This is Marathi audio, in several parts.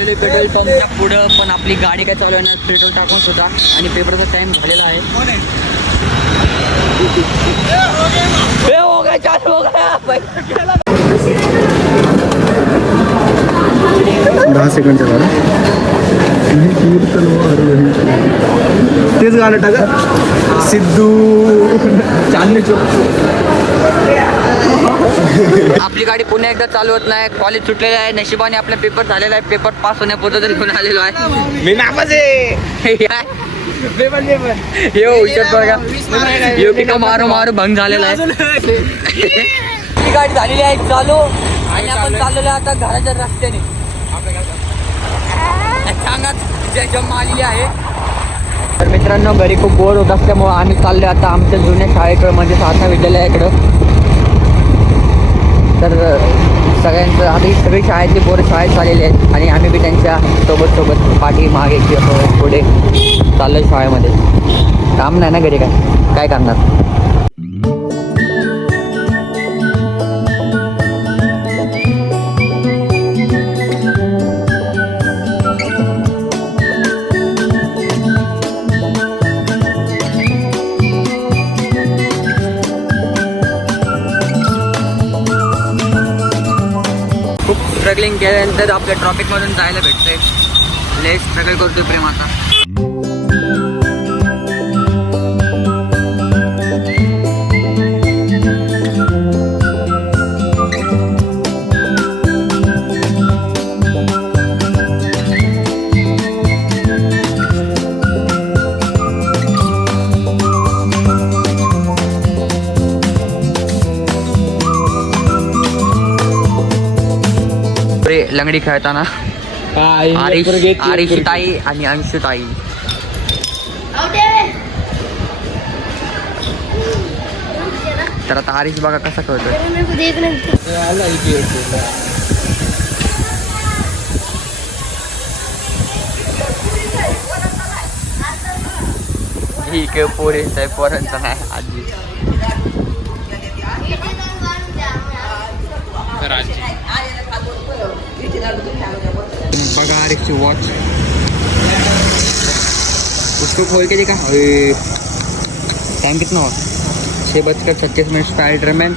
आलेले पेट्रोल पंपच्या पुढं, पण आपली गाडी काय चालू आहे ना पेट्रोल टाकून सुद्धा. आणि पेपरचा टाइम झालेला आहे. 10 सेकंडचं गाणं. तेच गाणं टाका. सिद्धू चांदणी चौक. आपली गाडी पुन्हा एकदा चालू होत नाही. कॉलेज सुटलेलं आहे. नशिबाने आपला पेपर झालेला आहे. पेपर पास होण्यापुरतं तरी घेऊन आलेलो आहे. मी नापास आहे. का मारू मारू भंग झालेला आहे. ही गाडी झालेली आहे चालू आणि आपण चाललेलो आहे आता घराच्या रस्त्याने. सांगा जम्मा आलेली आहे. तर मित्रांनो घरी खूप बोर होत असल्यामुळं आम्ही चाललो आता आमच्या जुन्या शाळेकडं म्हणजे साधना विद्यालयाकडं. तर सगळ्यांचं आता ही सगळी शाळेतली पोरं शाळेत चाललेली आहेत आणि आम्ही बी त्यांच्या सोबत पाठी मागे किंवा पुढे चाललो शाळेमध्ये. काम नाही ना घरी काय करणार. स्ट्रगलिंग केल्यानंतर आपल्या ट्रॉफिकमधून जायला भेटतंय. लय स्ट्रगल करतोय प्रेम आता. लंगडी खेळताना आरिशताई आणि अंशुताई. तर आता आरिश बघा कसा खेळतोय. ठीक आहे पोरे साहेब पोरांचा नाही आजी. बघा आरिशची वॉच उसको खोल के देखा. टाइम कितना हुआ 6:36 स्पाइडरमैन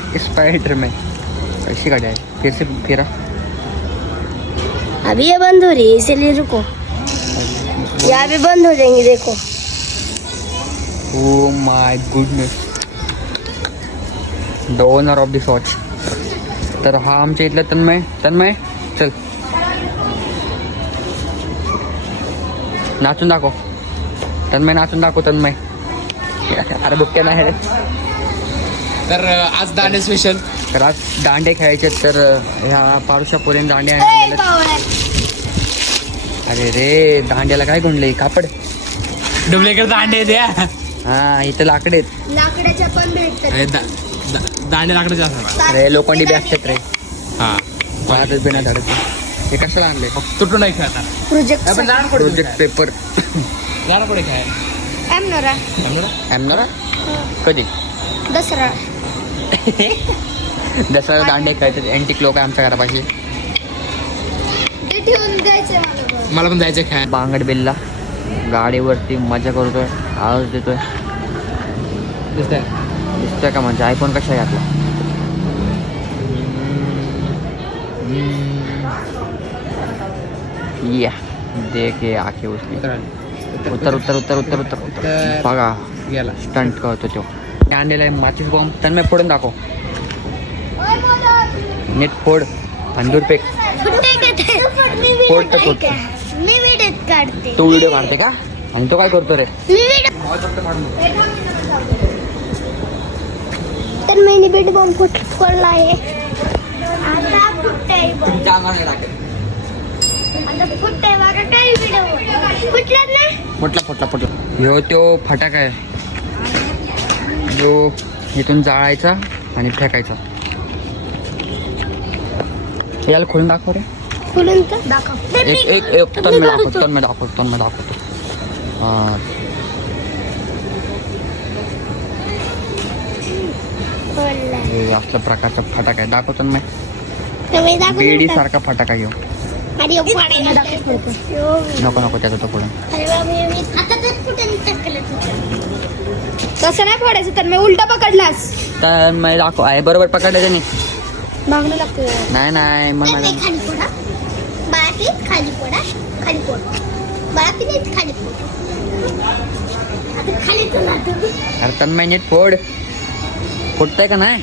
ऐसी गाड़ी है. फिर से फिरा अभी ये बंद हो रही है इसीलिए रुको. यहाँ भी बंद हो जाएंगे देखो. Oh my goodness. The owner of this watch. तर हा आमच्या इथला तन्मय चल नाचून दाखव. तन्मय नाचून दाखव. तन्मय अरे बुक्या नाही. तर आज दांडे स्पेशल. तर आज दांडे खेळायचे. तर ह्या पारुशा पोरीने दांडे ए, आणलेले. बावळा. अरे रे दांड्याला काय गुंडले कापड. डुप्लिकेट दांडे द्या. हा इथं लाकडे आहेत. लाकडाच्या पण भेटतात. दांडे लाकडाचे असतात. अरे लोखंडी बी असतात रे. हा पायातच बिना झाडाचं. हे कशाला आणले. तुटून नाही खेळतात. Project project paper. जाणार पुढे काय एमनोरा कधी दसरा. दसऱ्याला दांडे खेळतात. एंटिक लोक आहे आमच्या घरापाशी. ते ठेवून द्यायचे मला पण जायचं खेळ. बांगड बिल्ला गाडीवरती मजा करतोय. आवाज देतोय. दिसतोय का म्हणजे आयफोन कशा घातला. या देखे आखे उसकी. उत्तर बघा गेला स्टंट करतो तो. आणलेला आहे माचीस बॉम्ब. त्यांना फोडून दाखव. नीट फोड. अंदूर पेक. फोड तर फोड. मी व्हिडिओ काढते. तो व्हिडिओ काढते का. आणि तो काय करतो रे. तर मैंने बेट बॉम्ब फोडला आहे. आता फुटतंय बघ. आता फुटतंय बघा. काही व्हिडिओ फुटलाच नाही. फुटला. ह्यो तो फटाका आहे जो इथून जाळायचा आणि फेकायचा. याला खोलून दाखव रे. खोलून तर दाखव. एक तन्मय दाखवतो. हा हे असल्या प्रकारचा फटाका आहे. दाखवतो तन्मय. बेडी सारखा फटाका घेऊ. अरे पाडायला नको नको त्याचा तो पुढं. अरे बाबा मी आता तर कुठे टाकलं तुझं तसं नाही फोडायचं तर मी उलटा पकडलास तर मग दाखव आहे बरोबर पकडलं त्याने. मागणं लागतो नाही मग ते मॅडम खाली पोडा बाकी खाली पोडा खाली पोड बाकी नाही खाली पोड आता खाली तो ना अरे तन्मय नीट फोड. फुटतंय का नाही.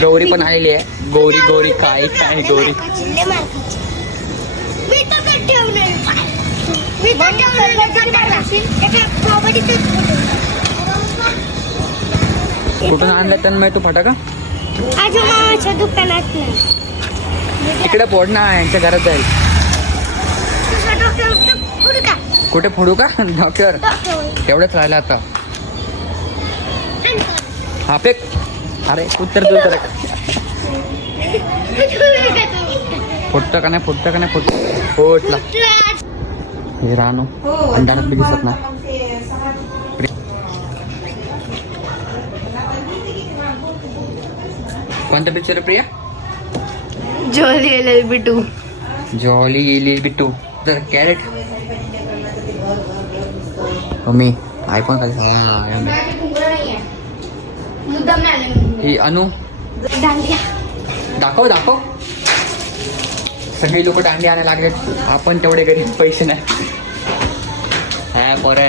गौरी पण आलेली आहे. गौरी गौरी काय काय गौरी. मी तर ठेवणार मी तर कुठून आणलं तन्मय तू फटाका. आजू मामाच्या दुकानात नाही तिकडे फोड ना यांच्या घरात जाईल. तुझा डॉक्टर कुठे का कुठे फोडू का डॉक्टर. तेवढंच राहिलं आता. हा फेक. अरे उत्तर तू तर फुटतं का नाही फुटतं का नाही फुटला. हे रानू अंधारात बी दिसत ना. कोणता पिक्चर आहे प्रिया. जोली बिटू जॉली गेली बिट्टू. तर कॅरेट मम्मी आयफोन खाली. मुद्दाम नाही ही अनु दांडिया दाखव दाखव. सगळी लोक दांडी आणायला लागले. आपण तेवढे गरीब पैसे नाही. हा पोरे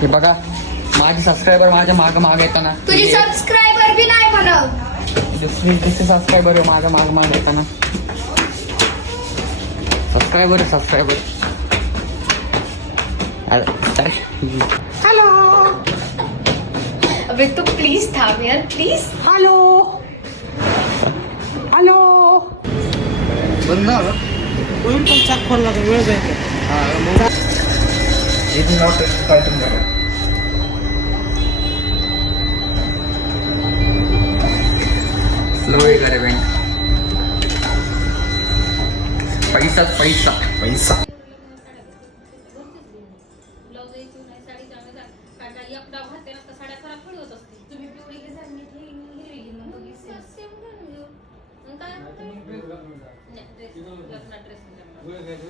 हे बघा माझे सबस्क्रायबर माझ्या माग येताना. तुझी सबस्क्रायबर बी नाही म्हणा. दुसरी तिथे सबस्क्रायबर माग येताना. सबस्क्रायबर हॅलो अबे तू प्लीज थांब यार प्लीज. Hello hello. स्लो करे बहन. पैसाच पैसा पैसा. ड्रेस